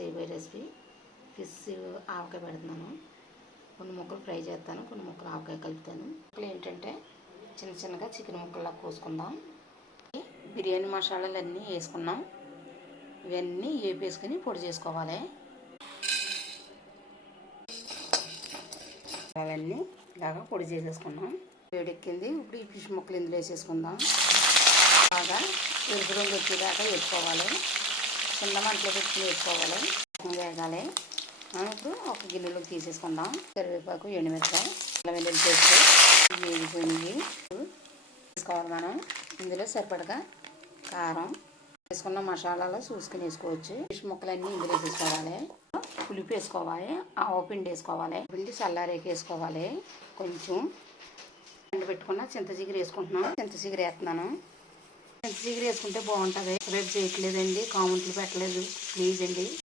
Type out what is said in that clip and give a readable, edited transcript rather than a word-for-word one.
చేయబోయే recipe fish ఆవకాయ పెడుతున్నాను. కొన్ని ముక్కలు ఫ్రై చేస్తాను, కొన్ని ముక్కలు ఆవకాయ కలుపుతాను. ముక్కలు ఏంటంటే చిన్న చిన్నగా చికెన్ ముక్కల్లా కోసుకుందాం. బిర్యానీ మసాలాలు అన్నీ వేసుకున్నాం. ఇవన్నీ వేపేసుకుని పొడి చేసుకోవాలి. అవన్నీ ఇలాగా పొడి చేసేసుకున్నాం. వేడెక్కింది. ఇప్పుడు ఈ ఫిష్ ముక్కలు ఇందులో వేసేసుకుందాం. బాగా ఎరుపు రంగు వచ్చేదాకా వేసుకోవాలి. చిన్న మంటలో పెట్టుకుని వేసుకోవాలి. వేగాలి. ఇప్పుడు ఒక గిన్నెలోకి తీసేసుకుందాం. కరివేపాకు, ఎండుమిరపకాయ, అల్లం వెల్లుల్లి పేస్ట్ వేగిపోయినవి వేసుకోవాలి. మనం ఇందులో సరిపడగా కారం వేసుకున్న మసాలాలో చూసుకుని వేసుకోవచ్చు. ఫిష్ ముక్కలన్నీ ఇందులో వేసుకోవాలి. పులుపు వేసుకోవాలి. ఆవపిండి వేసుకోవాలి. పిండి చల్లారేకి వేసుకోవాలి. కొంచెం ఎండ పెట్టుకున్న చింత చిగురు వేసుకుంటున్నాను. చింత చిగురు వేస్తున్నాను. చింత చిగురు వేసుకుంటే బాగుంటుంది. రేపు చేయట్లేదండి, కామెంట్లు పెట్టలేదు ప్లీజ్ అండి.